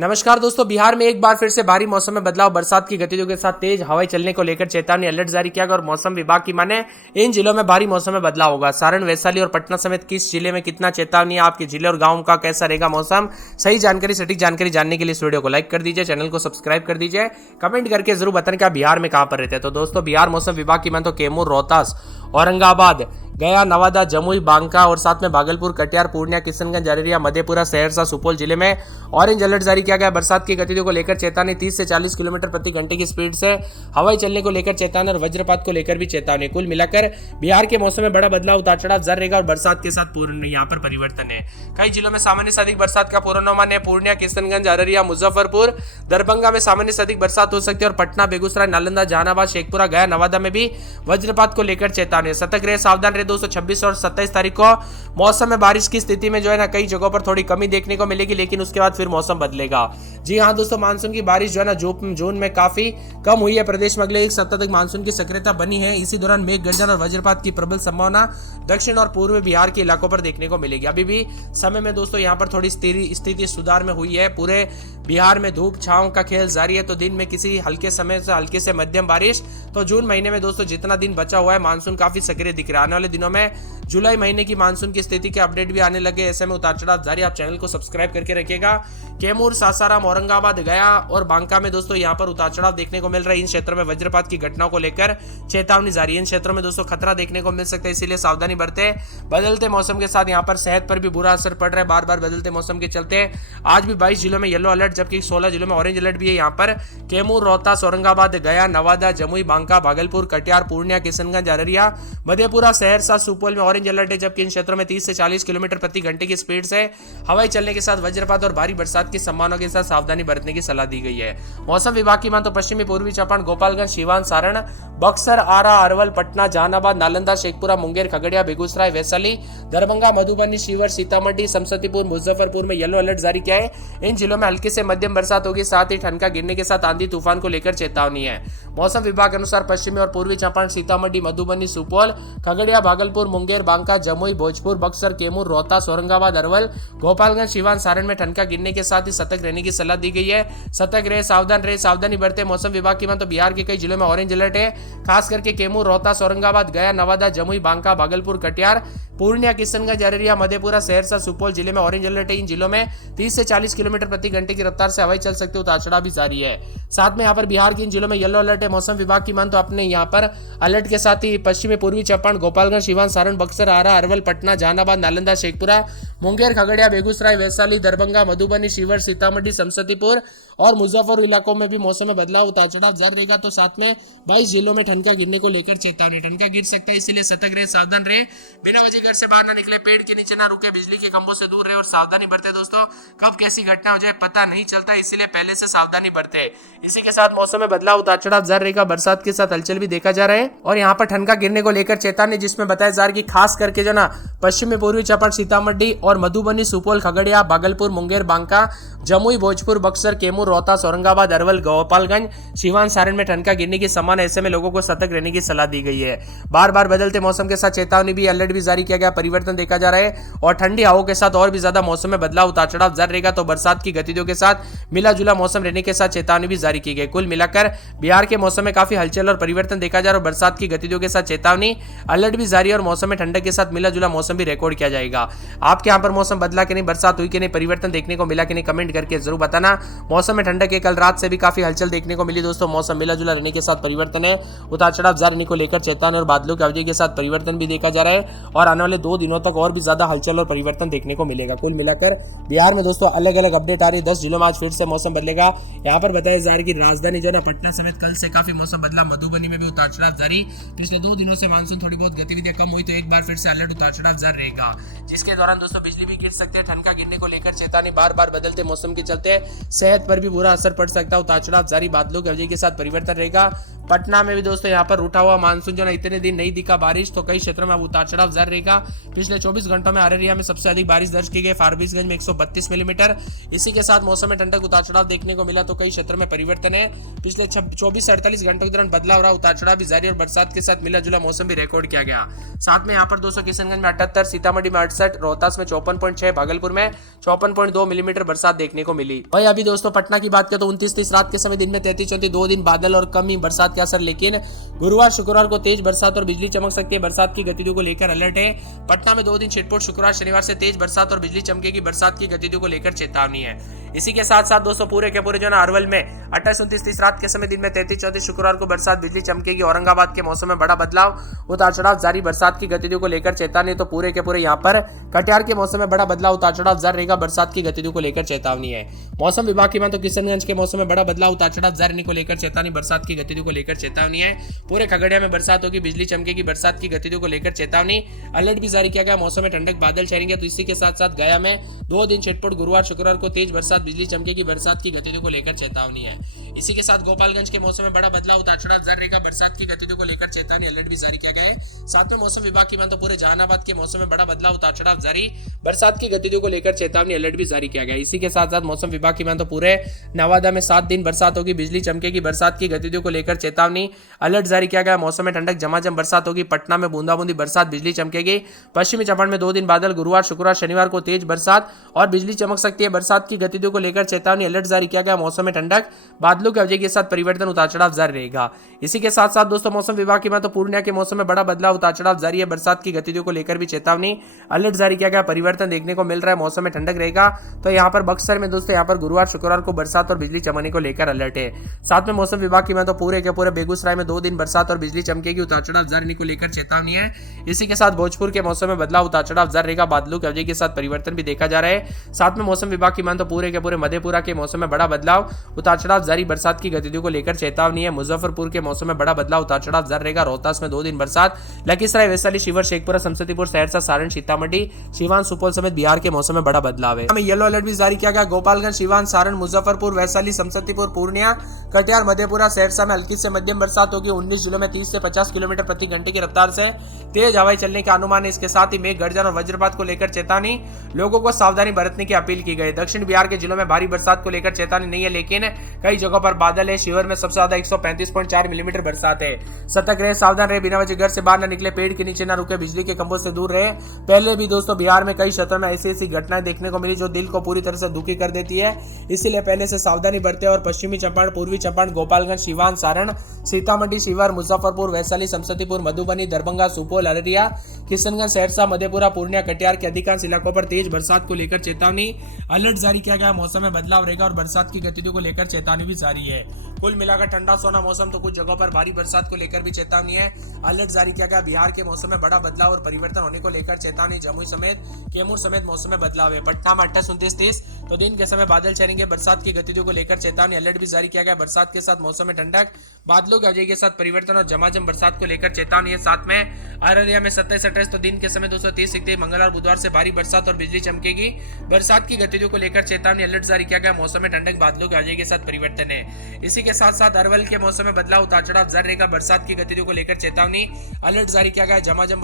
नमस्कार दोस्तों, बिहार में एक बार फिर से भारी मौसम में बदलाव, बरसात की गतिविधियों के साथ तेज हवाएं चलने को लेकर चेतावनी अलर्ट जारी किया गया और मौसम विभाग की माने इन जिलों में भारी मौसम में बदलाव होगा। सारण, वैशाली और पटना समेत किस जिले में कितना चेतावनी है, आपके जिले और गांव का कैसा रहेगा मौसम, सही जानकारी, सटीक जानकारी जानने के लिए इस वीडियो को लाइक कर दीजिए, चैनल को सब्सक्राइब कर दीजिए, कमेंट करके जरूर बताएं कि आप बिहार में कहां पर रहते हैं। तो दोस्तों, बिहार मौसम विभाग की माने तो कैमूर, रोहतास, औरंगाबाद, गया, नवादा, जमुई, बांका और साथ में भागलपुर, कटिहार, पूर्णिया, किशनगंज, अररिया, मधेपुरा, सहरसा, सुपौल जिले में ऑरेंज अलर्ट जारी किया गया। बरसात की गतिविधियों को लेकर चेतावनी, 30 से 40 किलोमीटर प्रति घंटे की स्पीड से हवाई चलने को लेकर चेतावनी और वज्रपात को लेकर भी चेतावनी। कुल मिलाकर बिहार के मौसम में बड़ा बदलाव, उतार चढ़ाव जारी रहेगा और बरसात के साथ पूर्ण यहाँ पर परिवर्तन है। कई जिलों में सामान्य से अधिक बरसात का पूर्वानुमान है। पूर्णिया, किशनगंज, अररिया, मुजफ्फरपुर, दरभंगा में सामान्य से अधिक बरसात हो सकती है और पटना, बेगूसराय, नालंदा, जहानाबाद, शेखपुरा, गया, नवादा में भी वज्रपात को लेकर चेतावनी। सतर्क रहे, सावधान रहे दोस्तों। 26 और 27 तारीख को मौसम में बारिश की स्थिति में जो है ना कई जगहों पर थोड़ी कमी देखने को मिलेगी, लेकिन उसके बाद फिर मौसम बदलेगा। जी हां दोस्तों, मानसून की बारिश जो है ना जून में काफी कम हुई है। प्रदेश में अगले एक सप्ताह तक मानसून की सक्रियता बनी है। इसी दौरान मेघ गर्जन और वज्रपात की प्रबल संभावना दक्षिण और पूर्व बिहार के इलाकों पर देखने को मिलेगी। अभी भी समय में दोस्तों यहाँ पर थोड़ी स्थिति सुधार में हुई है। पूरे बिहार में धूप छांव का खेल जारी है, तो दिन में किसी हल्के समय से हल्के से मध्यम बारिश। तो जून महीने में दोस्तों जितना दिन बचा हुआ है, मानसून काफी सक्रिय दिख रहा है। आने वाले दिनों में जुलाई महीने की मानसून की स्थिति के अपडेट भी आने लगे। ऐसे में उतार चढ़ाव जारी, आप चैनल को सब्सक्राइब करके रखिएगा। कैमूर, सासाराम, औरंगाबाद, गया और बांका में दोस्तों यहाँ पर उतार चढ़ाव देखने को मिल रहा है। इन क्षेत्रों में वज्रपात की घटनाओं को लेकर चेतावनी जारी है। इन क्षेत्रों में दोस्तों खतरा देखने को मिल सकता है, इसीलिए सावधानी बरते। बदलते मौसम के साथ यहाँ पर सेहत पर भी बुरा असर पड़ रहा है। बार बार बदलते मौसम के चलते आज भी 22 जिलों में येलो अलर्ट, जबकि 16 जिलों में ऑरेंज अलर्ट भी है। यहाँ पर कैमूर, रोहतास, औरंगाबाद, गया, नवादा, जमुई, बांका, भागलपुर, कटिहार, पूर्णिया, किशनगंज, अररिया, मधेपुरा, सहरसा, सुपौल में ऑरेंज अलर्ट है। जबकि इन क्षेत्रों में 30 से 40 किलोमीटर प्रति घंटे की स्पीड से हवाई चलने के साथ वज्रपात और भारी बरसात की संभावना के साथ सावधानी बरतने की सलाह दी गई है। मौसम विभाग की मान तो पश्चिमी पूर्वी चंपारण, गोपालगंज, सीवान, सारण, बक्सर, आरा, अरवल, पटना, जहानाबाद, नालंदा, शेखपुरा, मुंगेर, खगड़िया, बेगूसराय, वैशाली, दरभंगा, मधुबनी, शिवहर, सीतामढ़ी, समस्तीपुर, मुजफ्फरपुर में येलो अलर्ट जारी किया है। इन जिलों में हल्की से मध्यम बरसात होगी, साथ ही ठनका गिरने के साथ आंधी तूफान को लेकर चेतावनी है। मौसम विभाग के अनुसार पश्चिमी और पूर्वी चंपारण, सीतामढ़ी, मधुबनी, सुपौल, खगड़िया, भागलपुर, मुंगेर, बांका, जमुई, भोजपुर, बक्सर, कैमूर, रोहतास, औरंगाबाद, अरवल, गोपालगंज, सीवान, सारण में ठनका गिरने के साथ ही सतर्क रहने की सलाह दी गई है। सतर्क रहे, सावधान रहे, सावधानी बरते। मौसम विभाग की मान तो बिहार के कई जिलों में ऑरेंज अलर्ट है, खास करके कैमूर, रोहतास, औरंगाबाद, गया, नवादा, जमुई, बांका, भागलपुर, कटिहार, पूर्णिया, किशनगंज, अररिया, मधेपुरा, सहरसा, सुपौल जिले में ऑरेंज अलर्ट है। इन जिलों में 30 से 40 किलोमीटर प्रति घंटे की रफ्तार से हवाई चल सकते हो, उतार चढ़ाव भी जारी है। साथ में यहाँ पर बिहार के इन जिलों में येलो अलर्ट है। मौसम विभाग की मान तो अपने यहाँ पर अलर्ट के साथ ही पश्चिमी पूर्वी चंपारण, गोपालगंज, सीवान, सारण, बक्सर, आरा, अरवल, पटना, जहानाबाद, नालंदा, शेखपुरा, मुंगेर, खगड़िया, बेगूसराय, वैशाली, दरभंगा, मधुबनी, शिवहर, सीतामढ़ी, समस्तीपुर और मुजफ्फरपुर इलाकों में भी मौसम में बदलाव, उतार चढ़ाव जारी रहेगा। तो साथ में 22 जिलों में ठनका गिरने को लेकर चेतावनी, ठनका गिर सकता है, इसलिए सतर्क रहे, सावधान रहे, बिना वजह घर से बाहर ना निकले, पेड़ के नीचे ना रुके, बिजली के खंभों से दूर रहे और सावधानी बरते। दोस्तों, कब कैसी घटना हो जाए पता नहीं चलता, इसीलिए पहले से सावधानी बरते। इसी के साथ मौसम में बदलाव, उतार चढ़ाव जारी रहेगा। बरसात के साथ हलचल भी देखा जा रहा है और यहाँ पर ठनका गिरने को लेकर चेतावनी, जिसमें बताया जा रहा है कि खास करके जो ना पश्चिमी पूर्वी चंपारण, सीतामढ़ी और मधुबनी, सुपौल, खगड़िया, भागलपुर, मुंगेर, बांका, जमुई, भोजपुर, बक्सर, कैमूर, रोहतास, औरंगाबाद, अरवल, गोपालगंज, सीवान, सारण में ठनका गिरने की संभावना। ऐसे में लोगों को सतर्क रहने की सलाह दी गई है। बार बार बदलते मौसम के साथ चेतावनी भी, अलर्ट भी जारी किया गया, परिवर्तन देखा जा रहा है और ठंडी हवाओं के साथ और भी ज्यादा मौसम में बदलाव, उतार चढ़ाव जारी रहेगा। तो बरसात की गतिविधियों के साथ मिला जुला मौसम रहने के साथ चेतावनी भी जारी की गई। कुल मिलाकर बिहार के मौसम में काफी हलचल और परिवर्तन देखा जा रहा है। बरसात की गतिविधियों के साथ चेतावनी, अलर्ट भी जारी है और मौसम में ठंडक के साथ मिला जुला मौसम भी रिकॉर्ड किया जाएगा। आपके यहाँ पर मौसम बदला कि नहीं, बरसात हुई कि नहीं, परिवर्तन देखने को मिला कि नहीं, कमेंट करके जरूर बताना। मौसम में ठंडक है, कल रात से भी काफी हलचल देखने को मिली दोस्तों। मौसम मिला जुला रहने के साथ परिवर्तन है, उतार चढ़ाव जारी रहने को लेकर चेतावनी और बादलों की अवधि के साथ परिवर्तन भी देखा जा रहा है और आने वाले 2 दिनों तक और भी ज्यादा हलचल और परिवर्तन देखने को मिलेगा। कुल मिलाकर बिहार में दोस्तों अलग अलग अपडेट आ रही है। 10 जिलों में आज फिर से मौसम बदलेगा। यहाँ पर बताया जा रहा है कि राजधानी जो है पटना समेत कल से काफी मौसम बदला, मधुबनी में भी उतार चढ़ाव जारी। पिछले 2 दिनों से मानसून थोड़ी बहुत गतिविधियां कम हुई, तो एक बार फिर से अलर्ट, उतार चढ़ाव जारी रहेगा, जिसके दौरान दोस्तों बिजली भी गिर सकते हैं। ठनका गिरने को लेकर चेतावनी, बार बार बदलते मौसम के चलते सेहत पर भी बुरा असर पड़ सकता है। उतार चढ़ाव जारी, बादलों की अवधि के साथ परिवर्तन रहेगा। पटना में भी दोस्तों यहाँ पर रूठा हुआ मानसून जो ना इतने दिन नहीं दिखा बारिश, तो कई क्षेत्रों में अब उतार चढ़ाव जारी रहेगा। रहेगा। पिछले 24 घंटों में अररिया में सबसे अधिक बारिश दर्ज की गई, फारबिसगंज में 132 मिलीमीटर। इसी के साथ मौसम में ठंडक उतार चढ़ाव देखने को मिला तो कई क्षेत्रों में परिवर्तन है। पिछले 24 से 48 घंटों के दौरान बदलाव रहा, उतार चढ़ाव भी जारी और बरसात के साथ मिला जुला मौसम भी रिकॉर्ड किया गया। साथ में यहाँ पर दोस्तों किशनगंज में 78, सीतामढ़ी में 68, रोहतास में 54.6, भागलपुर में 54.2 मिलीमीटर बरसात देखने को मिली। वही अभी दोस्तों पटना की बात करें तो 29-30 रात के समय दिन में 33-34 2 दिन बादल और कम ही बरसात का असर, लेकिन गुरुवार शुक्रवार को तेज बरसात और बिजली चमक सकती है। बरसात की गतिविधियों को लेकर अलर्ट है। पटना में 2 दिन छिटपुट, शुक्रवार शनिवार से तेज बरसात और बिजली चमकेगी, बरसात की गतिविधियों को लेकर चेतावनी है। इसी के साथ साथ दोस्तों पूरे के पूरे जो ना अरवल में 28-29-30 रात के समय दिन में 33-34 शुक्रवार को बरसात बिजली चमकेगी। औरंगाबाद के मौसम में बड़ा बदलाव, उतार चढ़ाव जारी, बरसात की गतिविधियों को लेकर चेतावनी। तो पूरे के पूरे यहाँ पर कटिहार के मौसम में बड़ा बदलाव, उतार चढ़ाव जारी रहेगा, बरसात की गतिविधियों को लेकर चेतावनी है। मौसम विभाग की माने तो किशनगंज के मौसम में बड़ा बदलाव, उतार चढ़ाव जारी को लेकर चेतावनी, बरसात की गतिविधियों को लेकर चेतावनी है। पूरे खगड़िया में बरसात होगी, बिजली चमकेगी, बरसात की गतिविधियों को लेकर चेतावनी। अलर्ट भी जारी किया गया, मौसम में ठंडक बादल छाएंगे। तो इसी के साथ साथ गया में 2 दिन छिटपुट, गुरुवार शुक्रवार को तेज बरसात बिजली चमकेगी, बरसात की गतिविधियों को लेकर चेतावनी है। इसी के साथ गोपालगंज के मौसम में बड़ा बदलाव, उतार चढ़ाव जारी रहेगा, बरसात की गतिविधियों को लेकर चेतावनी, अलर्ट भी जारी किया गया है। साथ में मौसम विभाग की माने तो पूरे जहानाबाद के मौसम में बड़ा बदलाव, उतार चढ़ाव जारी, बरसात की गतिविधियों को लेकर चेतावनी, अलर्ट भी जारी किया गया। इसी के साथ साथ मौसम विभाग की माने तो पूरे नवादा में 7 दिन बरसात होगी, बिजली चमकेगी, बरसात की गतिविधियों को लेकर चेतावनी, अलर्ट जारी किया गया। मौसम में ठंडक झमाझम बरसात होगी, पटना में बूंदाबूंदी बरसात, बिजली चमकेगी। पश्चिमी चंपारण में 2 दिन बादल, गुरुवार शुक्रवार शनिवार को तेज बरसात और बिजली चमक सकती है, बरसात की गतिविधियों को लेकर चेतावनी, अलर्ट जारी किया गया। मौसम में ठंडक, बादलों की अवधि के साथ परिवर्तन, उतार चढ़ाव जारी रहेगा। इसी के साथ साथ दोस्तों मौसम विभाग की माने तो पूर्णिया के मौसम में बड़ा बदलाव, उतार चढ़ाव जारी है, बरसात की गतिविधियों को लेकर भी चेतावनी, अलर्ट जारी किया गया। परिवर्तन देखने को मिल रहा है, मौसम में ठंडक रहेगा। तो यहाँ पर बक्सर में दोस्तों यहाँ पर गुरुवार शुक्रवार को बरसात और बिजली चमकने को लेकर अलर्ट है। साथ में मौसम विभाग की माने तो पूरे के पूरे बेगूसराय में 2 दिन बरसात और बिजली चमकेगी, उतार चढ़ाव जारी को लेकर चेतावनी है। इसी के साथ भोजपुर के मौसम में बदलाव, उतार चढ़ाव जारी रहेगा, बादलों की अवधि के साथ परिवर्तन भी देखा जा रहा है। साथ में मौसम विभाग की माने तो पूरे के पूरे मधेपुरा के मौसम में बड़ा बदलाव, उतार चढ़ाव जारी, बरसात की गतिविधियों को लेकर चेतावनी है। मुजफ्फरपुर के मौसम में बड़ा बदलाव, उतार चढ़ाव जारी रहेगा, रोहतास में 2 दिन बरसात, लखीसराय वैशाली शिवहर शेखपुरा समस्तीपुर सहरसा सारण सीतामढ़ी सीवान सुपौल समेत बिहार के मौसम में बड़ा बदलाव है। हमें येलो अलर्ट भी जारी किया गया, गोपालगंज सीवान सारण मुजफ्फरपुर वैशाली समस्तीपुर पूर्णिया कटिहार मधेपुरा सहरसा में हल्की से मध्यम बरसात होगी। 19 जिलों में 30 से 50 किलोमीटर प्रति घंटे की रफ्तार से तेज हवाएं चलने का अनुमान है। इसके साथ ही मेघ गर्जन और वज्रपात को लेकर चेतावनी, लोगों को सावधानी बरतने की अपील की गई। दक्षिण बिहार के जिलों में भारी बरसात को लेकर चेतावनी नहीं है, लेकिन कई जगहों पर बादल है। शिवहर में सबसे ज्यादा 135.4 मिलीमीटर बरसात है। सतर्क रहे, सावधान रहे, बिना वजह घर से बाहर न निकले, पेड़ के नीचे न रुके, बिजली के खंभों से दूर रहे। पहले भी दोस्तों बिहार में कई क्षेत्रों में ऐसी घटनाएं देखने को मिली जो दिल को पूरी तरह से दुखी कर देती है, इसीलिए पहले से सावधानी बरते। और पश्चिमी चंपारण, पूर्वी चंपारण, गोपालगंज, सीवान सारण सीतामढ़ी शिवहर मुजफ्फरपुर वैशाली समस्तीपुर मधुबनी दरभंगा सुपौल अररिया किशनगंज सहरसा मधेपुरा पूर्णिया कटिहार के अधिकांश इलाकों पर तेज बरसात को लेकर चेतावनी, अलर्ट जारी किया गया। मौसम में बदलाव रहेगा और बरसात की गतिविधियों को लेकर चेतावनी भी जारी है। कुल मिलाकर ठंडा सोना मौसम, तो कुछ जगहों पर भारी बरसात को लेकर भी चेतावनी है, अलर्ट जारी किया गया। बिहार के मौसम में बड़ा बदलाव और परिवर्तन होने को लेकर चेतावनी, जमुई समेत कैमूर समेत मौसम में बदलाव है। पटना में 28-29-30 तो दिन के समय बादल छाएंगे, बरसात की गतिविधियों को लेकर चेतावनी, अलर्ट भी जारी किया गया। बरसात के साथ मौसम में ठंडक, बादलों की अवधि के साथ परिवर्तन और झमाझम बरसात को लेकर चेतावनी है। साथ में अररिया में 27-28 तो दिन के समय 230 मंगलवार बुधवार से भारी बरसात और बिजली चमकेगी, बरसात की गतिविधियों को लेकर चेतावनी, अलर्ट जारी किया गया। मौसम में ठंडक, बादलों की अवधि के साथ परिवर्तन है। इसी के साथ साथ अरवल के मौसम में बदलाव, उतार चढ़ाव जारी रहेगा, बरसात की गतिविधियों को लेकर चेतावनी, अलर्ट जारी किया गया। झमाझम